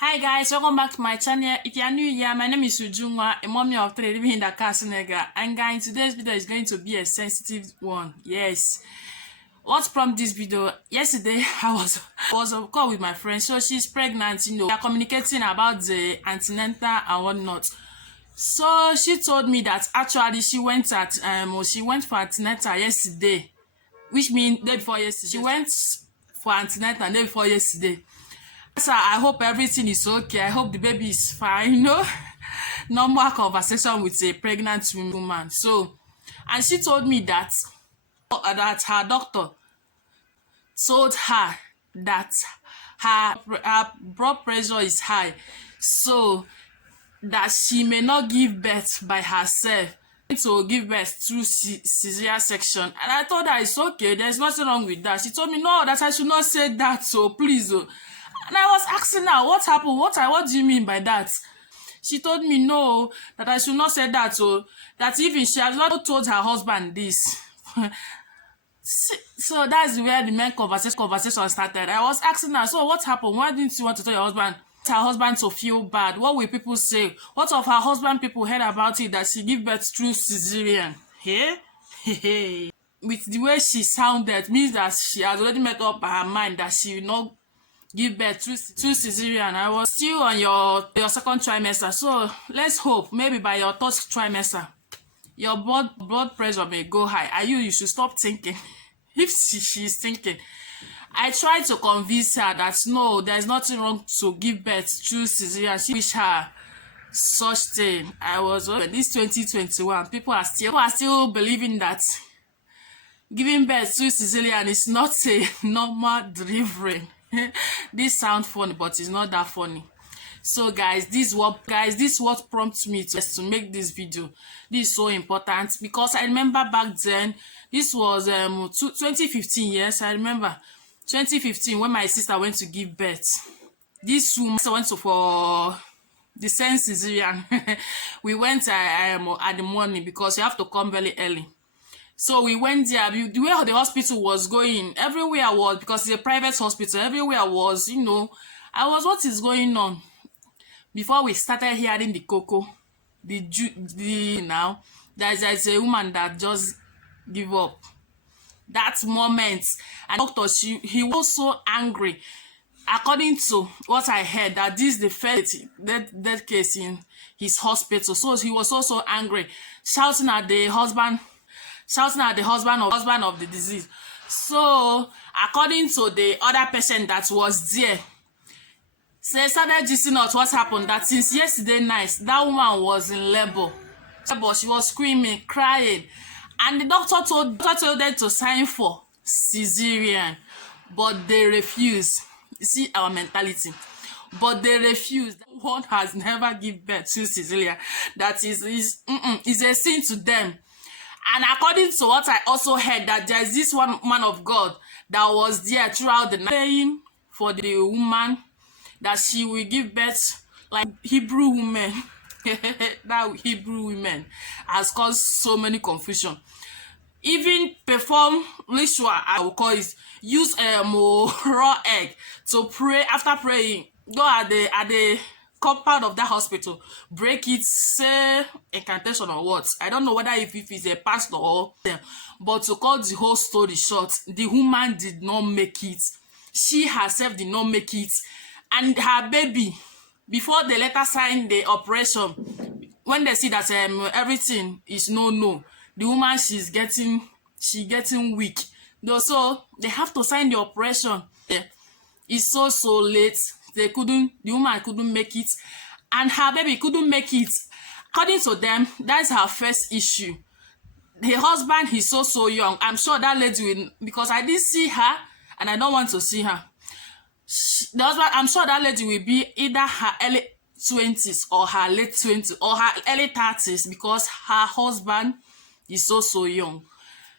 Hi guys, welcome back to my channel. If you are new here, my name is Ujunwa, a mommy of three living in Dakar, Senegal. And guys, today's video is going to be a sensitive one. Yes. What prompted this video? Yesterday, I was on call with my friend. So she's pregnant, we are communicating about the antenatal and whatnot. So she told me that actually she went for antenatal yesterday, which means day before yesterday. She went for antenatal day before yesterday. Sir, I hope everything is okay. I hope the baby is fine. Normal conversation with a pregnant woman. So, and she told me that her doctor told her that her blood pressure is high, so that she may not give birth by herself, to give birth through cesarean section. And I told her it's okay, there's nothing wrong with that. She told me no, that I should not say that, so please. And I was asking her, what happened? What do you mean by that? She told me no, that I should not say that, so that even she has not told her husband this. So that's where the main conversation started. I was asking her, so what happened? Why didn't you want to tell your husband? Her husband to feel bad. What will people say? What of her husband people heard about it, that she gave birth through cesarean? Hey? With the way she sounded, means that she has already made up her mind that she will not give birth through cesarean. I was still on your second trimester, so let's hope maybe by your third trimester your blood pressure may go high. And you should stop thinking. If she's thinking, I tried to convince her that no, there's nothing wrong to give birth through cesarean. She wish her such thing. I was this 2021, people are still believing that giving birth through cesarean is not a normal delivery. This sounds funny, but it's not that funny. So guys, this what prompts me to make this video. This is so important because I remember back then, this was 2015. Yes, I remember 2015 when my sister went to give birth. This woman went for the same cesarean. We went at the morning because you have to come very early. So we went there. The way the hospital was going, everywhere was, because it's a private hospital, everywhere was, I was, what is going on? Before we started hearing the cocoa, now, there's a woman that just give up. That moment, and doctor, he was so angry. According to what I heard, that this is the first death case in his hospital. So he was also angry, shouting at the husband of the disease. So according to the other patient that was there, they started gisting out what happened, that since yesterday night that woman was in labor. She was screaming, crying, and the doctor told them to sign for cesarean, but they refused. You see our mentality. But they refused. One has never given birth to cesarean. That is a sin to them. And according to what I also heard, that there is this one man of God that was there throughout the night praying for the woman, that she will give birth like Hebrew women. That Hebrew women has caused so many confusion. Even perform ritual, I will call it, use a raw egg to pray. After praying, go at the compound of that hospital, break it, say incantation or what. I don't know whether if it's a pastor or them, but to cut the whole story short, the woman did not make it. She herself did not make it, and her baby, before they let her sign the operation, when they see that everything is no, the woman she's getting weak. So they have to sign the operation. It's so late. The woman couldn't make it, and her baby couldn't make it. According to them, that's her first issue. The husband, he's so young. I'm sure that lady will, because I didn't see her and I don't want to see her. The husband, I'm sure that lady will be either her early 20s or her late 20s or her early 30s, because her husband is so young.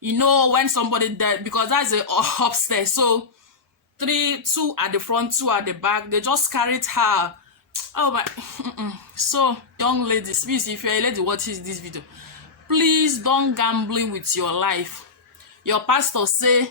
When somebody died, because that's a upstairs, so two at the front, two at the back, they just carried her. Oh my. So young ladies, please, if you're a lady watching this video, please don't gambling with your life. Your pastor say,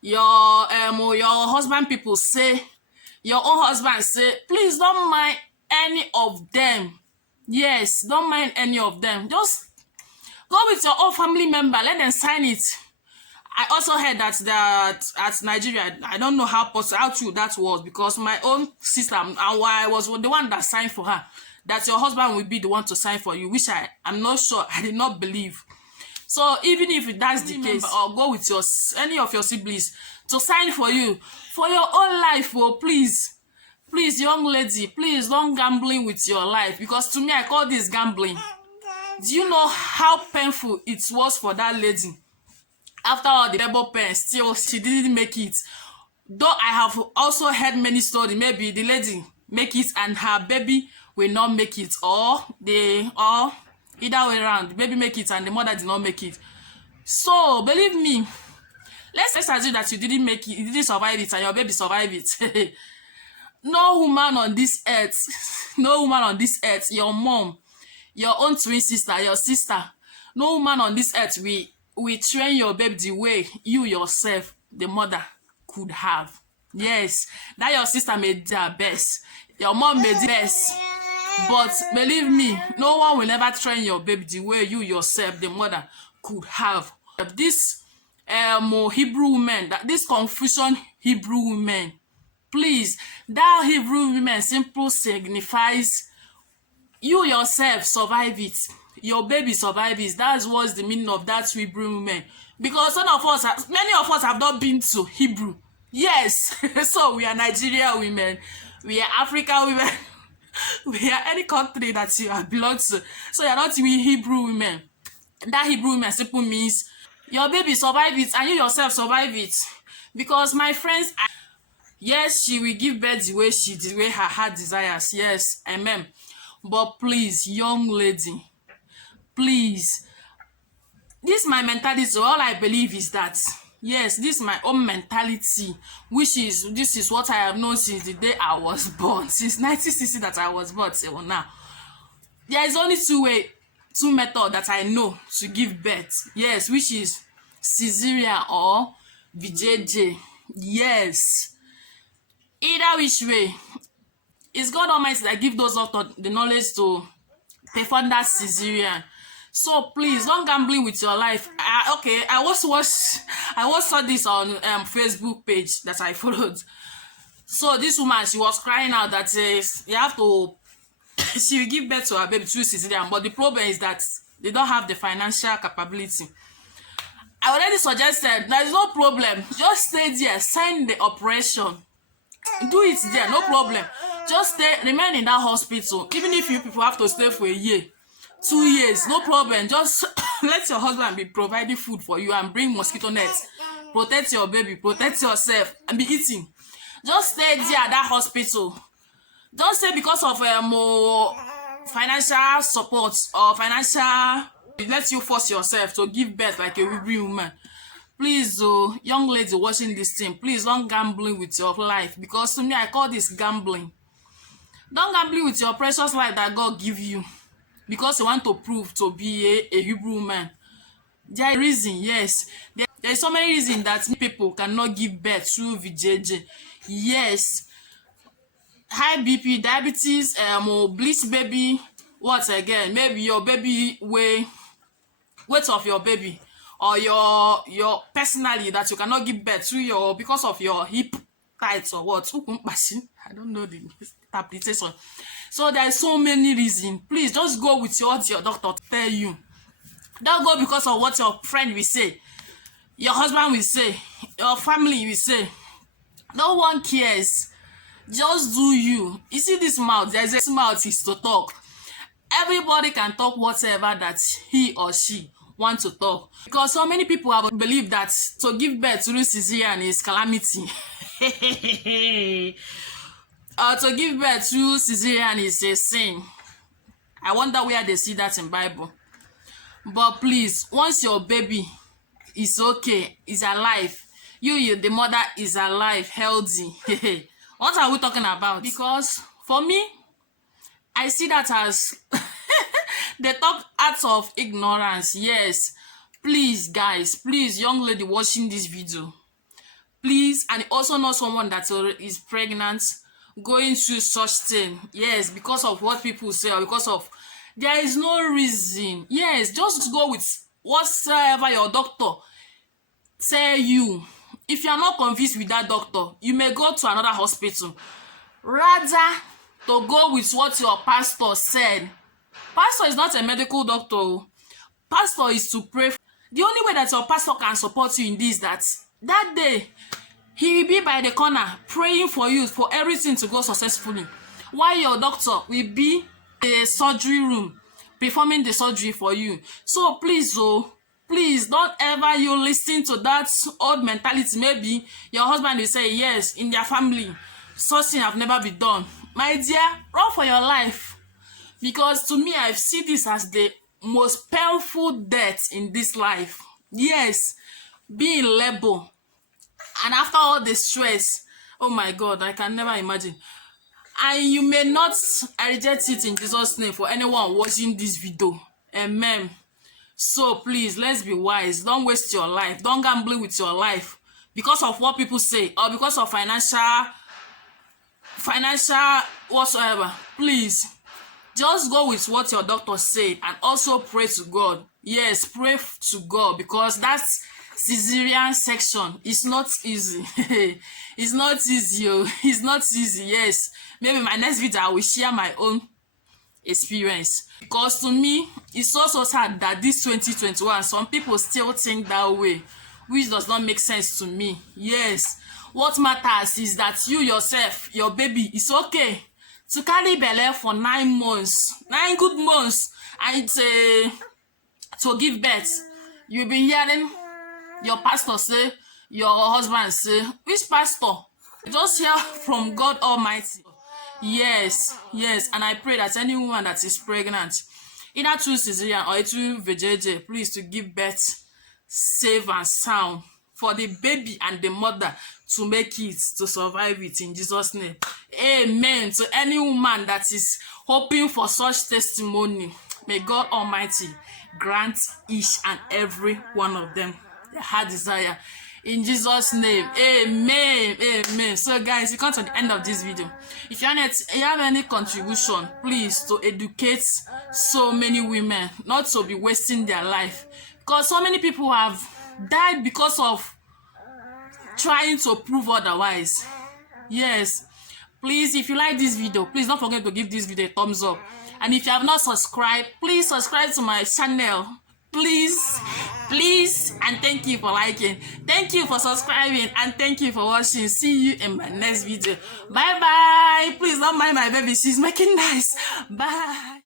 your husband people say, your own husband say, please don't mind any of them. Yes, don't mind any of them. Just go with your own family member, let them sign it. I also heard that at Nigeria, I don't know how true that was, because my own sister, and I was the one that signed for her, that your husband will be the one to sign for you, which I'm not sure, I did not believe. So even if that's the case, or go with any of your siblings to sign for you for your own life. Oh, please, young lady, please don't gambling with your life, because to me, I call this gambling. Do you know how painful it was for that lady? After all the labor pain, still she didn't make it. Though I have also heard many stories, maybe the lady make it and her baby will not make it, or either way around, the baby make it and the mother did not make it. So believe me, let's assume that you didn't make it, you didn't survive it, and your baby survived it. No woman on this earth, no woman on this earth, your mom, your own twin sister, your sister, no woman on this earth will train your baby the way you yourself, the mother, could have. Yes, that your sister made their best, your mom made the best, but believe me, no one will ever train your baby the way you yourself, the mother, could have. This Hebrew woman, this Confucian Hebrew woman, please, that Hebrew woman simple signifies you yourself survive it, your baby survive it. That's what's the meaning of that Hebrew woman. Because many of us have not been to Hebrew. Yes, so we are Nigerian women, we are African women, we are any country that you belong to. So you're not even Hebrew women. That Hebrew woman simple means your baby survive it and you yourself survive it. Because my friends, yes, she will give birth the way her heart desires. Yes, amen. But please, young lady, please, this my mentality. So all I believe is that, yes, this is my own mentality, this is what I have known since the day I was born, since 1960 that I was born till now. There is only two methods that I know to give birth. Yes, which is cesarean or VJJ. Yes, either which way, it's God Almighty that give those doctors the knowledge to perform that cesarean. So please don't gambling with your life. I was saw this on Facebook page that I followed. So this woman, she was crying out that you have to she will give birth to her baby through cesarean, but the problem is that they don't have the financial capability. I already suggested there is no problem, just stay there, sign the operation, do it there, no problem. Just remain in that hospital. Even if you people have to stay for a year, 2 years, no problem. Just let your husband be providing food for you and bring mosquito nets, protect your baby, protect yourself, and be eating. Just stay there at that hospital. Don't say because of financial support or financial, let you force yourself to give birth like a real woman. Please, young lady watching this thing, please don't gambling with your life, because to me, I call this gambling. Don't gamble with your precious life that God give you because you want to prove to be a Hebrew man. There is reason, yes. There is so many reasons that people cannot give birth through VJJ. Yes. High BP, diabetes, bleach baby, what again? Maybe your baby weight of your baby, or your personally that you cannot give birth through because of your hip tight or what. I don't know the interpretation. So there are so many reasons. Please just go with what your doctor tell you. Don't go because of what your friend will say, your husband will say, your family will say. No one cares. Just do you. You see this mouth, there's a mouth is to talk. Everybody can talk whatever that he or she want to talk, because so many people have believed that to give birth through cesarean is calamity. To give birth through cesarean is a sin. I wonder where they see that in Bible. But please, once your baby is okay, is alive, you the mother is alive, healthy. What are we talking about? Because for me, I see that as they talk out of ignorance. Yes, please guys, please, young lady watching this video, please, and also know someone that is pregnant, going through such thing. Yes, because of what people say, or because of, there is no reason. Yes, just go with whatsoever your doctor tell you. If you are not convinced with that doctor, you may go to another hospital. Rather to go with what your pastor said. Pastor is not a medical doctor. Pastor is to pray. The only way that your pastor can support you in this, that day he will be by the corner praying for you for everything to go successfully, while your doctor will be in the surgery room performing the surgery for you. So please, please don't ever you listen to that old mentality. Maybe your husband will say, yes, in their family such thing have never been done. My dear, run for your life, because to me, I see this as the most painful death in this life. Yes, being in labor, and after all the stress, oh my God, I can never imagine. And you may not, I reject it in Jesus' name for anyone watching this video. Amen. So please, let's be wise. Don't waste your life. Don't gamble with your life because of what people say, or because of financial whatsoever. Please, just go with what your doctor said, and also pray to God. Yes, pray to God, because that's cesarean section. It's not easy. It's not easy. It's not easy. Yes, maybe my next video I will share my own experience, because to me it's also sad that this 2021 some people still think that way, which does not make sense to me. Yes, what matters is that you yourself, your baby, is okay to carry belle for 9 months, 9 good months, and to give birth. You'll be hearing your pastor say, your husband say, which pastor? Just hear from God Almighty. Yes, and I pray that any woman that is pregnant, either through cesarean or through VJJ, please to give birth safe and sound, for the baby and the mother to make it, to survive it, in Jesus' name. Amen. To any woman that is hoping for such testimony, may God Almighty grant each and every one of them their heart desire. In Jesus' name, amen, amen. So guys, you come to the end of this video. If you have any contribution, please, to educate so many women, not to be wasting their life, because so many people have died because of trying to prove otherwise. Yes, please, if you like this video, please don't forget to give this video a thumbs up. And if you have not subscribed, please subscribe to my channel. Please, and thank you for liking, thank you for subscribing, and thank you for watching. See you in my next video. Bye bye. Please don't mind my baby, she's making nice. Bye.